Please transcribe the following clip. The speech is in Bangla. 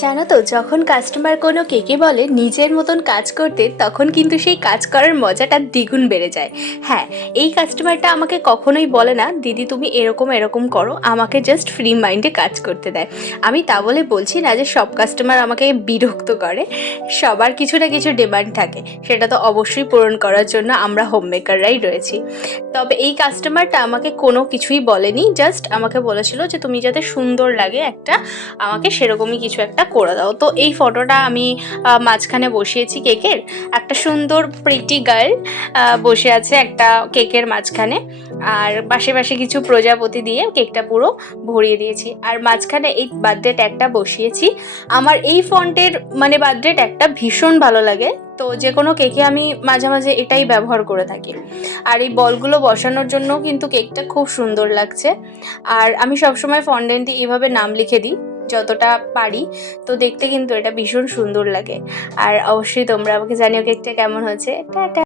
জানো তো, যখন কাস্টমার কোনো কেকে বলে নিজের মতন কাজ করতে, তখন কিন্তু সেই কাজ করার মজাটা দ্বিগুণ বেড়ে যায়। হ্যাঁ, এই কাস্টমারটা আমাকে কখনোই বলে না দিদি তুমি এরকম এরকম করো, আমাকে জাস্ট ফ্রি মাইন্ডে কাজ করতে দেয়। আমি তা বলে বলছি না যে সব কাস্টমার আমাকে বিরক্ত করে। সবার কিছু না কিছু ডিমান্ড থাকে, সেটা তো অবশ্যই পূরণ করার জন্য আমরা হোম মেকাররাই রয়েছি। তবে এই কাস্টমারটা আমাকে কোনো কিছুই বলেনি, জাস্ট আমাকে বলেছিল যে তুমি যাতে সুন্দর লাগে একটা, আমাকে সেরকমই কিছু একটা করে দাও। তো এই ফটোটা আমি মাঝখানে বসিয়েছি কেকের। একটা সুন্দর প্রিটি গার্ল বসে আছে একটা কেকের মাঝখানে, আর পাশে পাশে কিছু প্রজাপতি দিয়ে কেকটা পুরো ভরিয়ে দিয়েছি। আর মাঝখানে এই বার্থডে ট্যাগটা বসিয়েছি। আমার এই ফন্টের মানে বার্থডে ট্যাগটা ভীষণ ভালো লাগে, তো যে কোনো কেকে আমি মাঝে মাঝে এটাই ব্যবহার করে থাকি। আর এই বলগুলো বসানোর জন্য কিন্তু কেকটা খুব সুন্দর লাগছে। আর আমি সবসময় ফন্ডেন্টে এইভাবে নাম লিখে দিই যতটা পারি, তো দেখতে কিন্তু এটা ভীষণ সুন্দর লাগে। আর অবশ্যই তোমরা আমাকে জানিও কেকটা কেমন হয়েছে। টাটা।